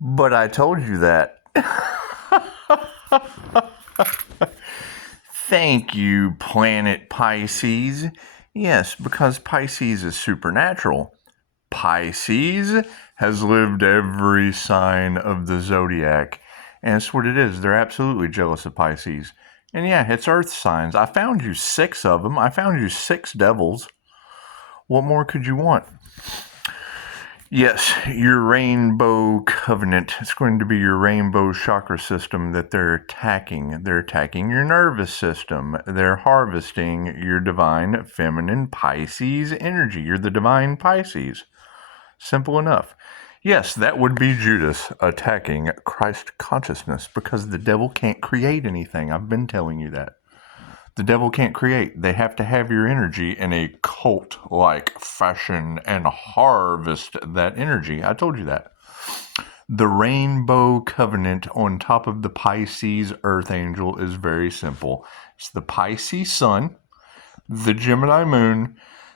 But I told you that. Thank you, planet Pisces. Yes, because Pisces is supernatural. Pisces has lived every sign of the zodiac. And that's what it is. They're absolutely jealous of Pisces. And yeah, it's earth signs. I found you 6 of them. I found you 6 devils. What more could you want? Yes, your rainbow covenant. It's going to be your rainbow chakra system that they're attacking. They're attacking your nervous system. They're harvesting your divine feminine Pisces energy. You're the divine Pisces. Simple enough. Yes, that would be Judas attacking Christ consciousness because the devil can't create anything. I've been telling you that. The devil can't create. They have to have your energy in a cult-like fashion and harvest that energy. I told you that. The rainbow covenant on top of the Pisces Earth Angel is very simple. It's the Pisces Sun, the Gemini Moon,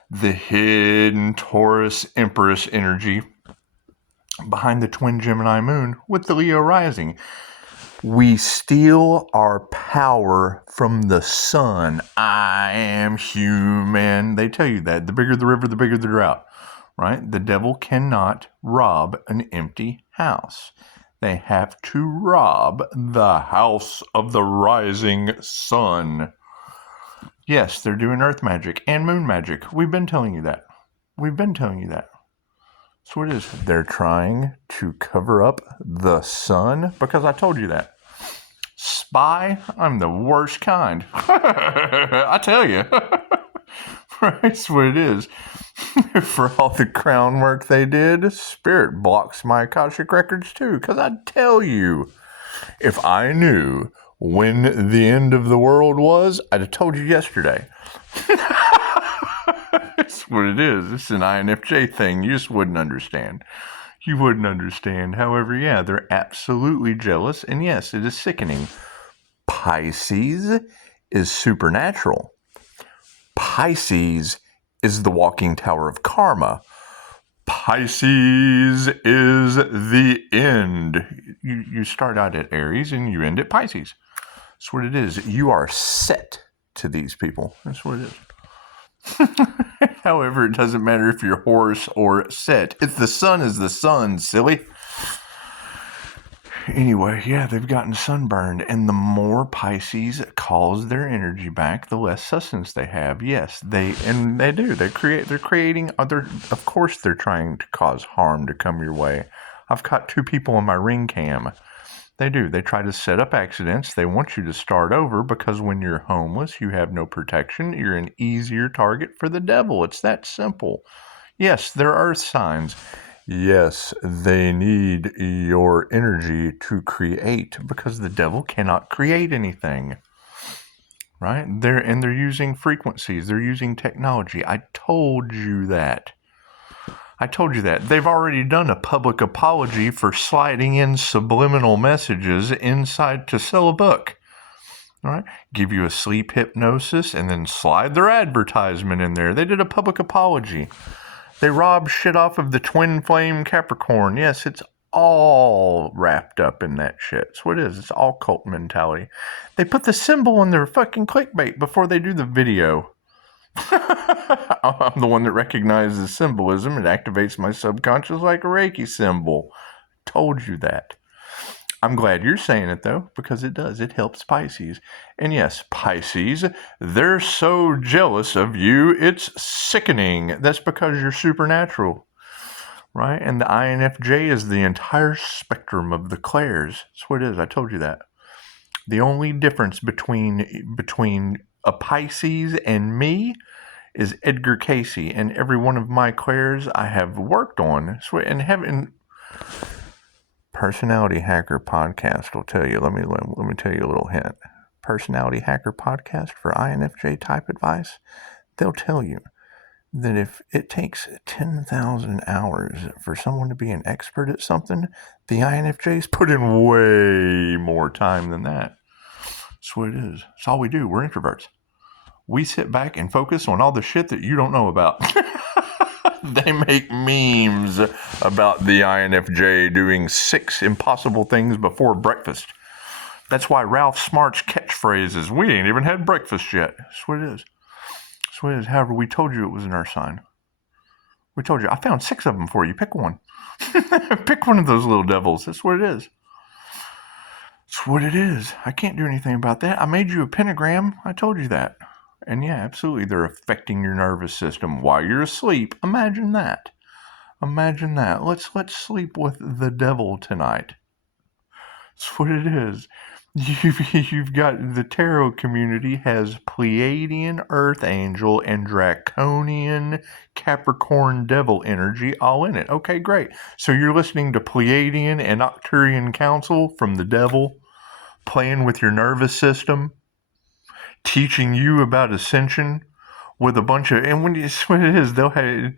the hidden Taurus Empress energy behind the twin Gemini Moon with the Leo rising. We steal our power from the sun. I am human. They tell you that. The bigger the river, the bigger the drought. Right? The devil cannot rob an empty house. They have to rob the house of the rising sun. Yes, they're doing earth magic and moon magic. We've been telling you that. So it is. They're trying to cover up the sun because I told you that. Spy, I'm the worst kind. I tell you. That's what it is. For all the crown work they did, Spirit blocks my Akashic records too. Because I tell you, if I knew when the end of the world was, I'd have told you yesterday. That's what it is. It's an INFJ thing. You just wouldn't understand. You wouldn't understand. However, yeah, they're absolutely jealous. And yes, it is sickening. Pisces is supernatural. Pisces is the walking tower of karma. Pisces is the end. You start out at Aries and you end at Pisces. That's what it is. You are set to these people. That's what it is. However, it doesn't matter if you're Horus or Set. It's the sun is the sun, silly. Anyway, yeah, they've gotten sunburned, and the more Pisces calls their energy back, the less sustenance they have. Yes, they do. They're creating other. Of course, they're trying to cause harm to come your way. I've caught 2 people on my ring cam. They do. They try to set up accidents. They want you to start over because when you're homeless, you have no protection. You're an easier target for the devil. It's that simple. Yes, they're earth signs. Yes, they need your energy to create because the devil cannot create anything. Right? They're using frequencies. They're using technology. I told you that. They've already done a public apology for sliding in subliminal messages inside to sell a book. All right? Give you a sleep hypnosis and then slide their advertisement in there. They did a public apology. They robbed shit off of the twin flame Capricorn. Yes, it's all wrapped up in that shit. That's what it is. It's all cult mentality. They put the symbol in their fucking clickbait before they do the video. I'm the one that recognizes symbolism. It activates my subconscious like a Reiki symbol. Told you that. I'm glad you're saying it, though, because it does. It helps Pisces. And yes, Pisces, they're so jealous of you, it's sickening. That's because you're supernatural, right? And the INFJ is the entire spectrum of the clairs. That's what it is. I told you that. The only difference between a Pisces and me is Edgar Casey, and every one of my clairs I have worked on. And having Personality Hacker Podcast will tell you. Let me tell you a little hint. Personality Hacker Podcast for INFJ type advice. They'll tell you that if it takes 10,000 hours for someone to be an expert at something, the INFJs put in way more time than that. That's what it is. That's all we do. We're introverts. We sit back and focus on all the shit that you don't know about. They make memes about the INFJ doing 6 impossible things before breakfast. That's why Ralph Smart's catchphrase is, "We ain't even had breakfast yet." That's what it is. That's what it is. However, we told you it was an earth sign. We told you. I found 6 of them for you. Pick one. Pick one of those little devils. That's what it is. That's what it is. I can't do anything about that. I made you a pentagram. I told you that. And yeah, absolutely, they're affecting your nervous system while you're asleep. Imagine that. Imagine that. Let's sleep with the devil tonight. That's what it is. You've got the tarot community has Pleiadian Earth Angel and Draconian Capricorn Devil energy all in it. Okay, great. So you're listening to Pleiadian and Arcturian Council from the devil, playing with your nervous system, teaching you about ascension with a bunch of, and when it's what it is, they'll have,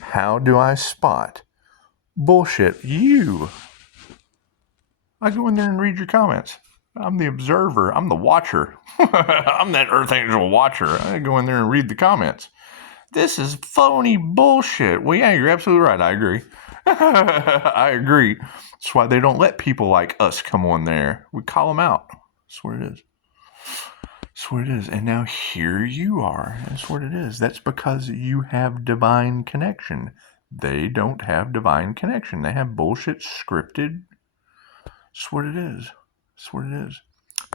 how do I spot bullshit? I go in there and read your comments. I'm the observer. I'm the watcher. I'm that Earth Angel watcher. I go in there and read the comments. This is phony bullshit. Well, yeah, you're absolutely right. I agree. I agree. That's why they don't let people like us come on there. We call them out. That's what it is. That's what it is. And now here you are. That's what it is. That's because you have divine connection. They don't have divine connection. They have bullshit scripted. That's what it is. That's what it is.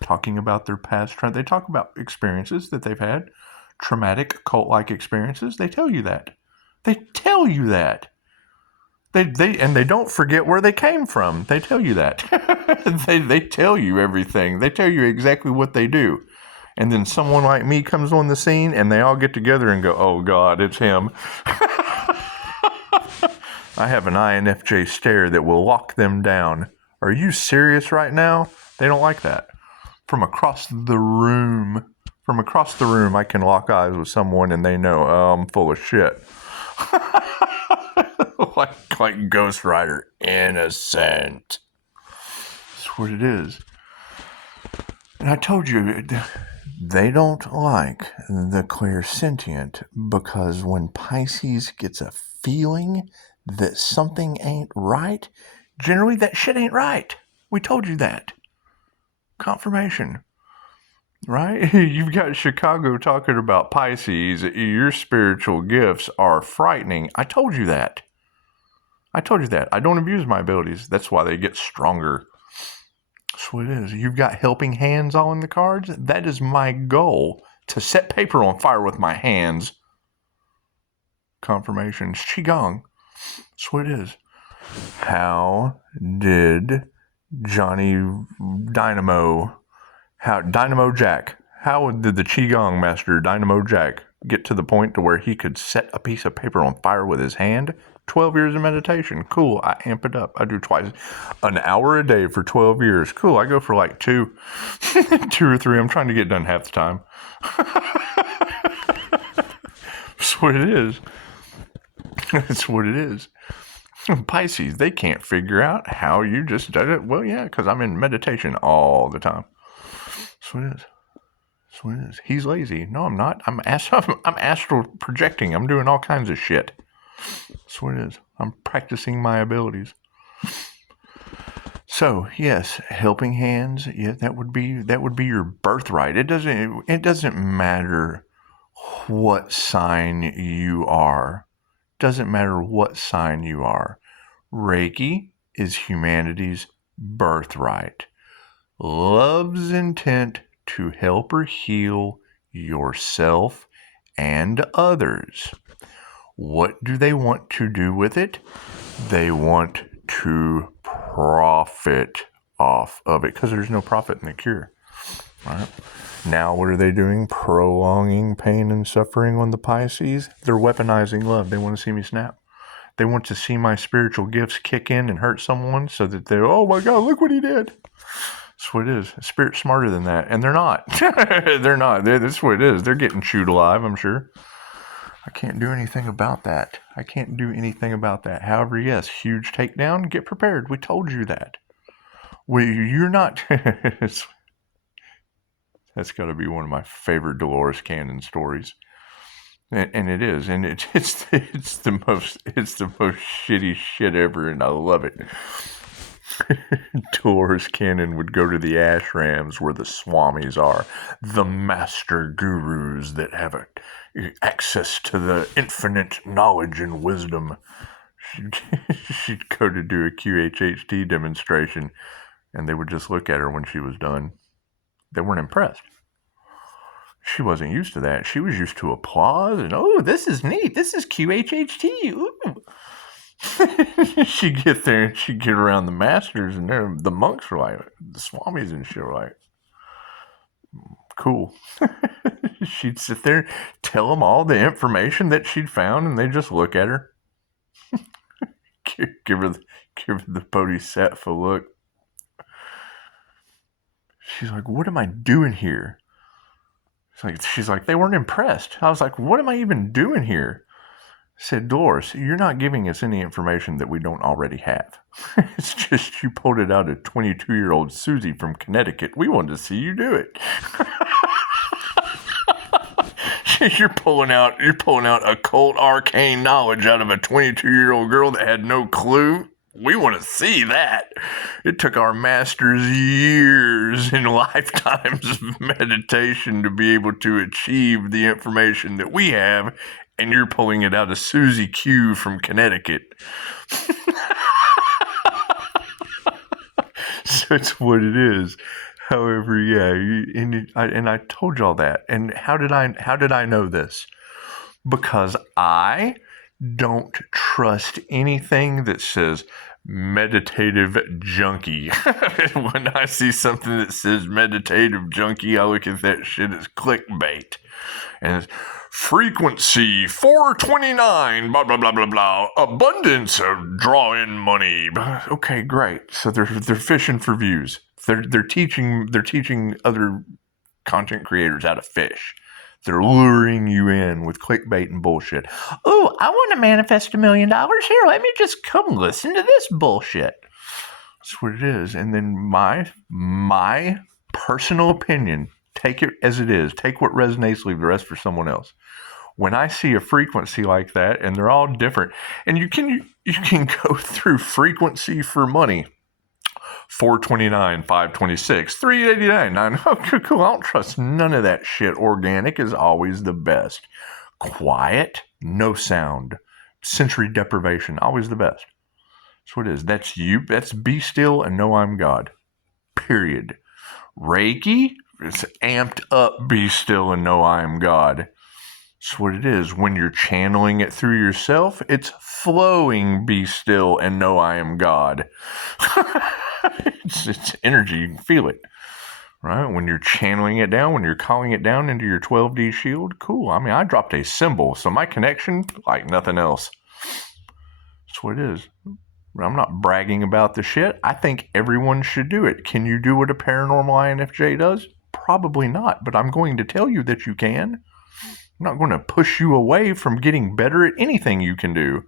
Talking about their past. They talk about experiences that they've had. Traumatic, cult-like experiences. They tell you that. They tell you that. They don't forget where they came from. They tell you that. They tell you everything. They tell you exactly what they do. And then someone like me comes on the scene and they all get together and go, "Oh God, it's him." I have an INFJ stare that will lock them down. Are you serious right now? They don't like that. From across the room, I can lock eyes with someone and they know, oh, I'm full of shit. like Ghost Rider, innocent. That's what it is. And I told you, they don't like the clairsentient because when Pisces gets a feeling that something ain't right, generally that shit ain't right. We told you that. Confirmation. Right? You've got Chicago talking about Pisces. Your spiritual gifts are frightening. I told you that. I don't abuse my abilities. That's why they get stronger. That's what it is. You've got helping hands all in the cards. That is my goal, to set paper on fire with my hands. Confirmation. Qigong. That's what it is. How did Dynamo Jack, how did the Qigong master Dynamo Jack get to the point to where he could set a piece of paper on fire with his hand? 12 years of meditation. Cool. I amp it up. I do twice an hour a day for 12 years. Cool. I go for like 2 or 3. I'm trying to get done half the time. That's what it is. That's what it is. Pisces, they can't figure out how you just did it. Well, yeah, because I'm in meditation all the time. That's what it is. That's what it is. He's lazy. No, I'm not. I'm astral projecting. I'm doing all kinds of shit. That's what it is. I'm practicing my abilities. So yes, helping hands. Yeah, that would be your birthright. It doesn't matter what sign you are. Doesn't matter what sign you are. Reiki is humanity's birthright. Love's intent to help or heal yourself and others. What do they want to do with it? They want to profit off of it because there's no profit in the cure. Right? Now what are they doing? Prolonging pain and suffering on the Pisces? They're weaponizing love. They want to see me snap. They want to see my spiritual gifts kick in and hurt someone so that they're, oh my God, look what he did. That's what it is. Spirit's smarter than that. And they're not. They're not. That's what it is. They're getting chewed alive, I'm sure. I can't do anything about that. However, yes, huge takedown. Get prepared. We told you that. You're not. That's got to be one of my favorite Dolores Cannon stories. And it is, and it's the most shitty shit ever, and I love it. Dolores Cannon would go to the ashrams where the swamis are, the master gurus that have access to the infinite knowledge and wisdom. She'd go to do a QHHT demonstration, and they would just look at her when she was done. They weren't impressed. She wasn't used to that. She was used to applause and, oh, this is neat. This is QHHT. Ooh. She'd get there and she'd get around the masters, and the monks were like, the swamis and shit were like, cool. She'd sit there, tell them all the information that she'd found, and they just look at her. give her the bodhisattva look. She's like, what am I doing here? She's like, they weren't impressed. I was like, what am I even doing here? I said, Dolores, you're not giving us any information that we don't already have. It's just you pulled it out of 22-year-old Susie from Connecticut. We wanted to see you do it. You're pulling out occult arcane knowledge out of a 22-year-old girl that had no clue. We want to see that. It took our masters years and lifetimes of meditation to be able to achieve the information that we have, and you're pulling it out of Susie Q from Connecticut. So it's what it is. However, yeah, and I told y'all that. And how did I know this? Because I don't trust anything that says meditative junkie. When I see something that says meditative junkie, I look at that shit as clickbait. And it's frequency 429, blah, blah, blah, blah, blah. Abundance of draw-in money. Okay, great. So they're fishing for views. They're teaching other content creators how to fish. They're luring you in with clickbait and bullshit. Oh, I want to manifest $1 million. Here, let me just come listen to this bullshit. That's what it is. And then my personal opinion, take it as it is. Take what resonates, leave the rest for someone else. When I see a frequency like that, and they're all different, and you can go through frequency for money. 429, 526, 389, 9. Okay, cool. I don't trust none of that shit. Organic is always the best. Quiet, no sound. Sensory deprivation, always the best. That's what it is. That's you. That's be still and know I'm God. Period. Reiki, it's amped up be still and know I am God. That's what it is. When you're channeling it through yourself, it's flowing be still and know I am God. It's energy. You can feel it, right? When you're channeling it down, when you're calling it down into your 12D shield, cool. I mean, I dropped a symbol, so my connection, like nothing else. That's what it is. I'm not bragging about the shit. I think everyone should do it. Can you do what a paranormal INFJ does? Probably not, but I'm going to tell you that you can. I'm not going to push you away from getting better at anything you can do.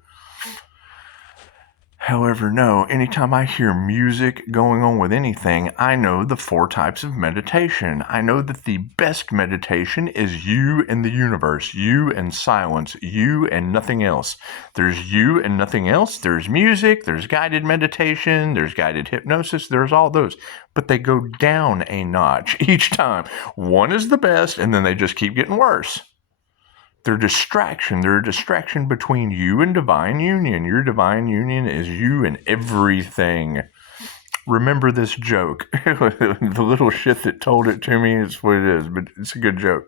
However, no, anytime I hear music going on with anything, I know the 4 types of meditation. I know that the best meditation is you and the universe, you and silence, you and nothing else. There's you and nothing else. There's music, there's guided meditation, there's guided hypnosis, there's all those. But they go down a notch each time. One is the best, and then they just keep getting worse. They're a distraction. They're a distraction between you and divine union. Your divine union is you and everything. Remember this joke. The little shit that told it to me is what it is, but it's a good joke.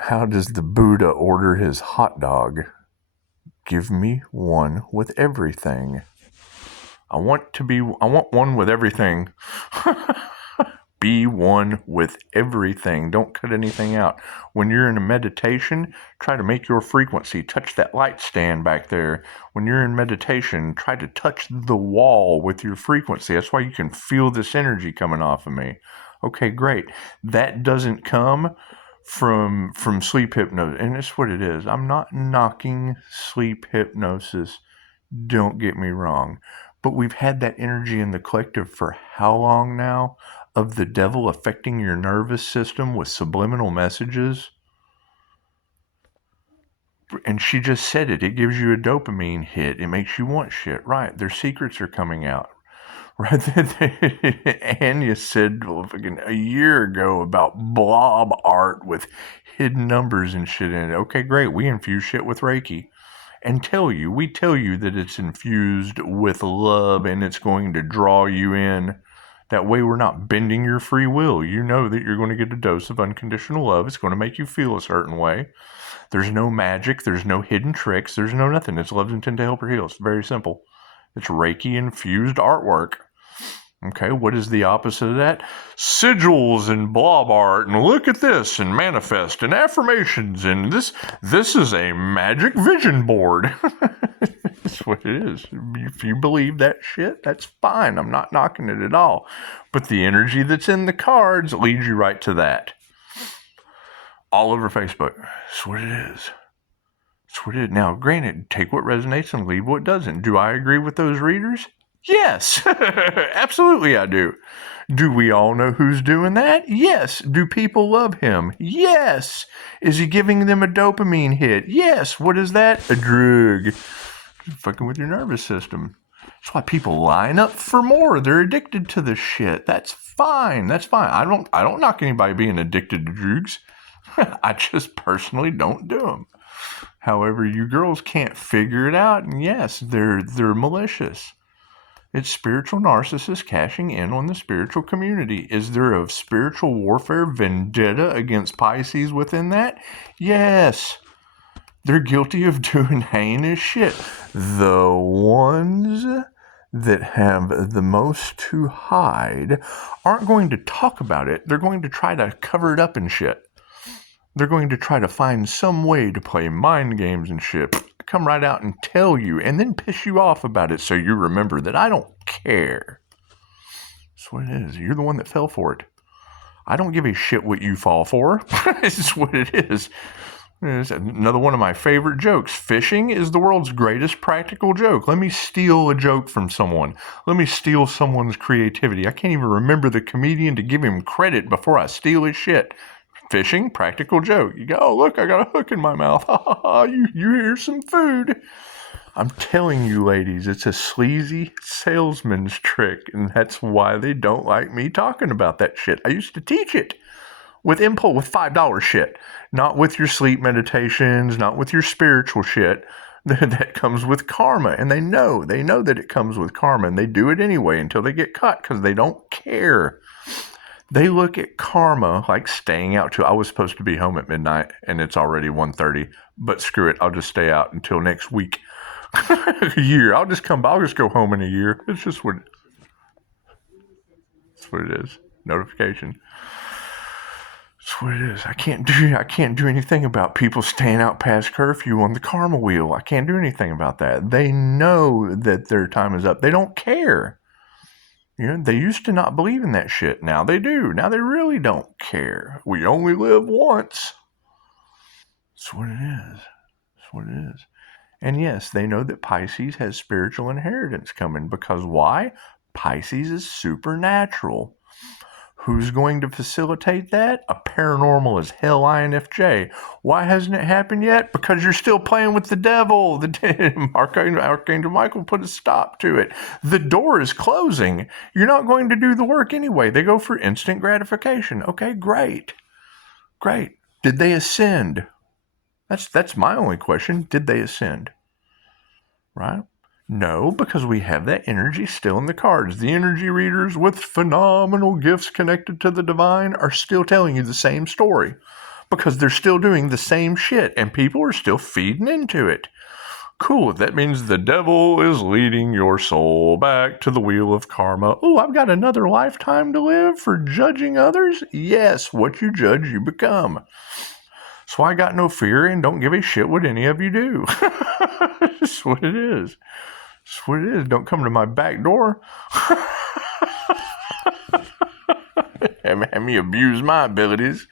How does the Buddha order his hot dog? Give me one with everything. I want one with everything. Be one with everything. Don't cut anything out. When you're in a meditation, try to make your frequency touch that light stand back there. When you're in meditation, try to touch the wall with your frequency. That's why you can feel this energy coming off of me. Okay, great. That doesn't come from sleep hypnosis, and it's what it is. I'm not knocking sleep hypnosis. Don't get me wrong. But we've had that energy in the collective for how long now? Of the devil affecting your nervous system with subliminal messages? And she just said it. It gives you a dopamine hit. It makes you want shit. Right. Their secrets are coming out. Right. Anya said fucking a year ago about blob art with hidden numbers and shit in it. Okay, great. We infuse shit with Reiki. And we tell you that it's infused with love and it's going to draw you in. That way we're not bending your free will. You know that you're going to get a dose of unconditional love. It's going to make you feel a certain way. There's no magic. There's no hidden tricks. There's no nothing. It's love's intent to help or heal. It's very simple. It's Reiki infused artwork. Okay, what is the opposite of that? Sigils and blob art, and look at this, and manifest, and affirmations, and this is a magic vision board. That's what it is. If you believe that shit, that's fine. I'm not knocking it at all. But the energy that's in the cards leads you right to that. All over Facebook. That's what it is. That's what it is. Now, granted, take what resonates and leave what doesn't. Do I agree with those readers? Yes, absolutely I do. Do we all know who's doing that? Yes. Do people love him? Yes. Is he giving them a dopamine hit? Yes. What is that? A drug. Fucking with your nervous system. That's why people line up for more. They're addicted to the shit. That's fine. That's fine. I don't knock anybody being addicted to drugs. I just personally don't do them. However, you girls can't figure it out, and yes, they're malicious. It's spiritual narcissists cashing in on the spiritual community. Is there a spiritual warfare vendetta against Pisces within that? Yes. They're guilty of doing heinous shit. The ones that have the most to hide aren't going to talk about it. They're going to try to cover it up and shit. They're going to try to find some way to play mind games and shit. Come right out and tell you and then piss you off about it so you remember that I don't care. That's what it is. You're the one that fell for it. I don't give a shit what you fall for. It's what it is. It's another one of my favorite jokes. Fishing is the world's greatest practical joke. Let me steal a joke from someone. Let me steal someone's creativity. I can't even remember the comedian to give him credit before I steal his shit. Fishing, practical joke. You go, oh, look, I got a hook in my mouth. you hear some food. I'm telling you, ladies, it's a sleazy salesman's trick, and that's why they don't like me talking about that shit. I used to teach it with impulse, with $5 shit, not with your sleep meditations, not with your spiritual shit. That comes with karma, and they know that it comes with karma, and they do it anyway until they get caught because they don't care. They look at karma like staying out till I was supposed to be home at midnight and it's already 1:30, but screw it. I'll just stay out until next week. A year. I'll just go home in a year. It's just what it is. Notification. That's what it is. I can't do anything about people staying out past curfew on the karma wheel. I can't do anything about that. They know that their time is up. They don't care. You know, they used to not believe in that shit. Now they do. Now they really don't care. We only live once. That's what it is. That's what it is. And yes, they know that Pisces has spiritual inheritance coming because why? Pisces is supernatural. Who's going to facilitate that? A paranormal as hell INFJ. Why hasn't it happened yet? Because you're still playing with the devil. Archangel Michael put a stop to it. The door is closing. You're not going to do the work anyway. They go for instant gratification. Okay, great. Great. Did they ascend? That's my only question. Did they ascend? Right? No, because we have that energy still in the cards. The energy readers with phenomenal gifts connected to the divine are still telling you the same story because they're still doing the same shit and people are still feeding into it. Cool, that means the devil is leading your soul back to the wheel of karma. Oh, I've got another lifetime to live for judging others? Yes, what you judge, you become. So I got no fear and don't give a shit what any of you do. That's what it is. That's what it is. Don't come to my back door. Have me abuse my abilities.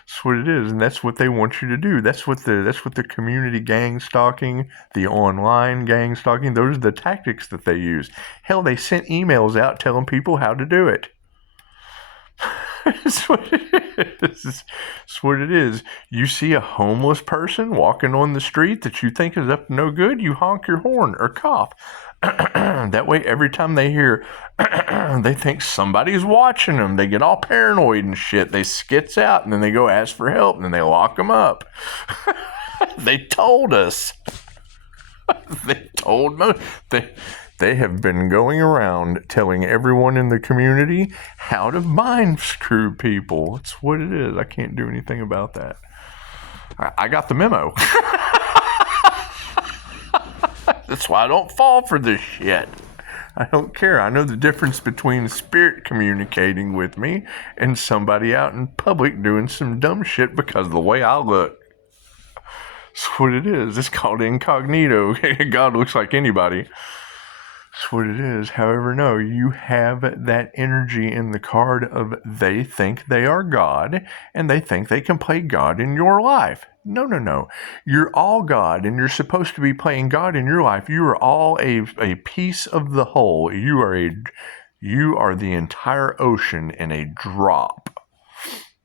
That's what it is, and that's what they want you to do. That's what the community gang stalking, the online gang stalking, those are the tactics that they use. Hell, they sent emails out telling people how to do it. That's what it is. That's what it is. You see a homeless person walking on the street that you think is up to no good, you honk your horn or cough. That way, every time they hear, they think somebody's watching them. They get all paranoid and shit. They skits out, and then they go ask for help, and then they lock them up. They told us. They told me. They have been going around telling everyone in the community how to mind screw people. That's what it is. I can't do anything about that. I got the memo. That's why I don't fall for this shit. I don't care. I know the difference between spirit communicating with me and somebody out in public doing some dumb shit because of the way I look. That's what it is. It's called incognito. God looks like anybody. That's what it is. However, no, you have that energy in the card of they think they are God and they think they can play God in your life. No. You're all God and you're supposed to be playing God in your life. You are all a piece of the whole. You are the entire ocean in a drop.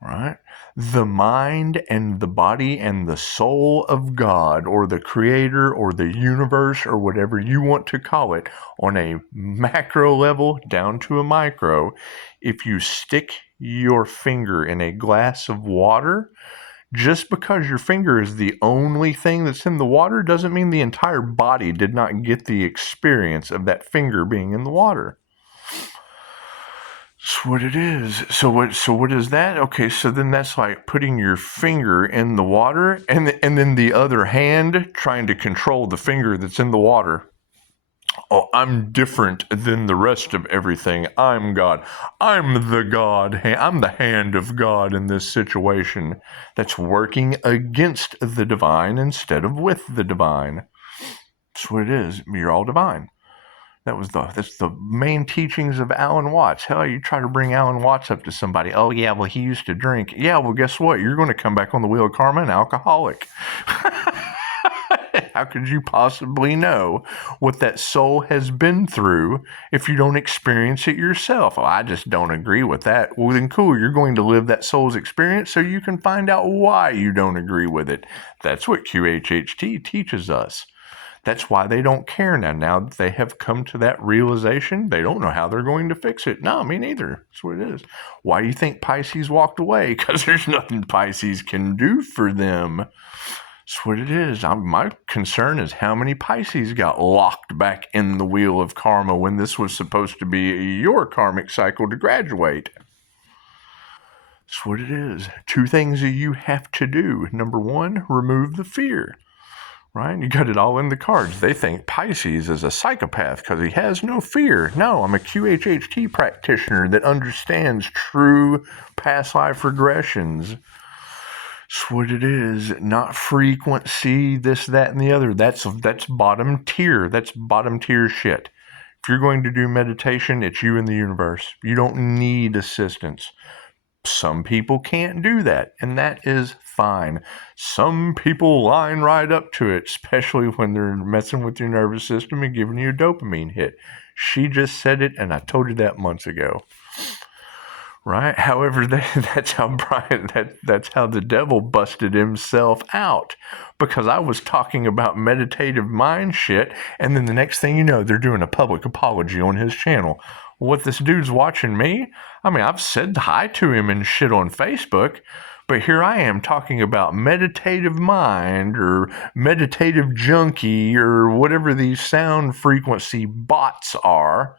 Right? The mind and the body and the soul of God or the creator or the universe or whatever you want to call it on a macro level down to a micro, if you stick your finger in a glass of water, just because your finger is the only thing that's in the water doesn't mean the entire body did not get the experience of that finger being in the water. That's what it is. So what is that? Okay, so then that's like putting your finger in the water and then the other hand trying to control the finger that's in the water. Oh, I'm different than the rest of everything. I'm God. I'm the God. I'm the hand of God in this situation that's working against the divine instead of with the divine. That's what it is. You're all divine. That's the main teachings of Alan Watts. Hell, you try to bring Alan Watts up to somebody. Oh, yeah, well, he used to drink. Yeah, well, guess what? You're going to come back on the wheel of karma an alcoholic. How could you possibly know what that soul has been through if you don't experience it yourself? Oh, I just don't agree with that. Well, then cool. You're going to live that soul's experience so you can find out why you don't agree with it. That's what QHHT teaches us. That's why they don't care now. Now that they have come to that realization, they don't know how they're going to fix it. No, me neither. That's what it is. Why do you think Pisces walked away? Because there's nothing Pisces can do for them. That's what it is. My concern is how many Pisces got locked back in the wheel of karma when this was supposed to be your karmic cycle to graduate. That's what it is. 2 things that you have to do. Number 1, remove the fear. Right? You got it all in the cards. They think Pisces is a psychopath because he has no fear. No, I'm a QHHT practitioner that understands true past life regressions. That's what it is. Not frequency, this, that, and the other. That's bottom tier. That's bottom tier shit. If you're going to do meditation, it's you and the universe. You don't need assistance. Some people can't do that, and that is fine. Some people line right up to it, especially when they're messing with your nervous system and giving you a dopamine hit. She just said it, and I told you that months ago. Right? However, that's how the devil busted himself out, because I was talking about meditative mind shit, and then the next thing you know, they're doing a public apology on his channel. What, this dude's watching me? I mean, I've said hi to him and shit on Facebook, but here I am talking about meditative mind or meditative junkie or whatever these sound frequency bots are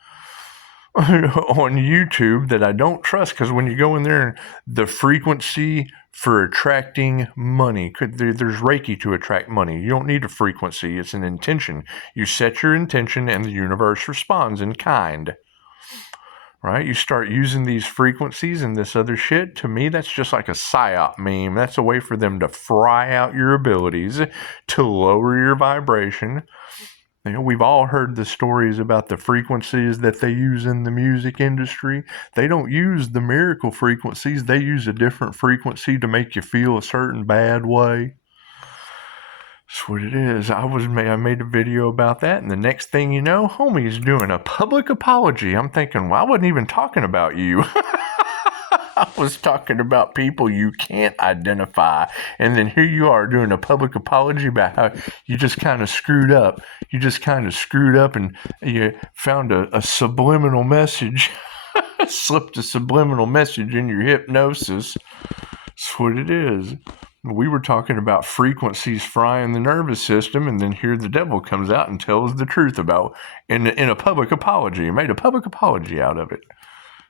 on YouTube that I don't trust, because when you go in there, the frequency for attracting money, there's Reiki to attract money. You don't need a frequency. It's an intention. You set your intention and the universe responds in kind. Right? You start using these frequencies and this other shit. To me, that's just like a psyop meme. That's a way for them to fry out your abilities, to lower your vibration. You know, we've all heard the stories about the frequencies that they use in the music industry. They don't use the miracle frequencies. They use a different frequency to make you feel a certain bad way. That's what it is. I made a video about that, and the next thing you know, homie's doing a public apology. I'm thinking, well, I wasn't even talking about you. I was talking about people you can't identify. And then here you are doing a public apology about how you just kind of screwed up. You just kind of screwed up and you found a subliminal message. Slipped a subliminal message in your hypnosis. That's what it is. We were talking about frequencies frying the nervous system, and then here the devil comes out and tells the truth about in a public apology. He made a public apology out of it.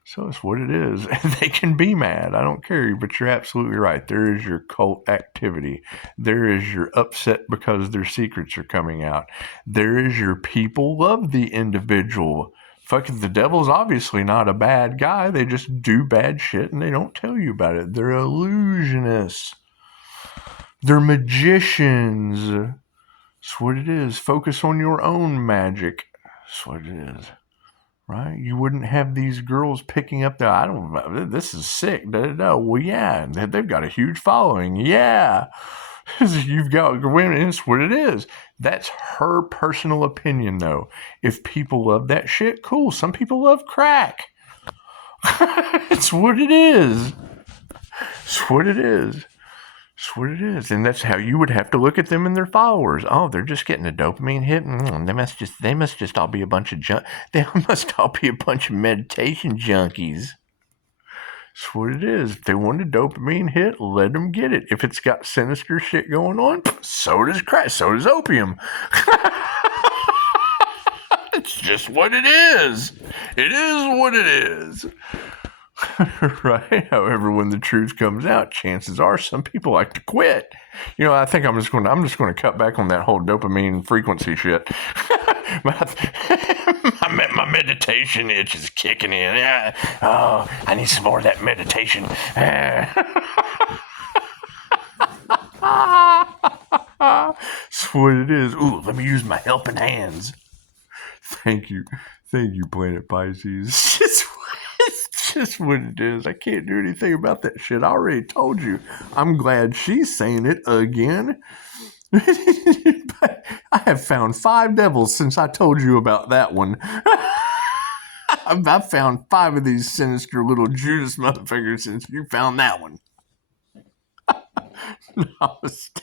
So that's what it is. And they can be mad. I don't care, but you're absolutely right. There is your cult activity. There is your upset because their secrets are coming out. There is your people love the individual. Fucking the devil's obviously not a bad guy. They just do bad shit and they don't tell you about it. They're illusionists. They're magicians. That's what it is. Focus on your own magic. That's what it is. Right? You wouldn't have these girls picking up this is sick. Well, yeah, they've got a huge following. Yeah. You've got women, it's what it is. That's her personal opinion, though. If people love that shit, cool. Some people love crack. It's what it is. It's what it is. That's what it is, and that's how you would have to look at them and their followers. Oh, they're just getting a dopamine hit. They must just all be a bunch of They must all be a bunch of meditation junkies. That's what it is. If they want a dopamine hit, let them get it. If it's got sinister shit going on, so does crack. So does opium. It's just what it is. It is what it is. Right? However, when the truth comes out, chances are some people like to quit. I think I'm just going to cut back on that whole dopamine frequency shit. My meditation itch is kicking in. Yeah. Oh, I need some more of that meditation. That's what it is. Ooh, let me use my helping hands. Thank you, Planet Pisces. It's just what it is. I can't do anything about that shit. I already told you. I'm glad she's saying it again. I have found 5 devils since I told you about that one. I've found 5 of these sinister little Judas motherfuckers since you found that one. Namaste.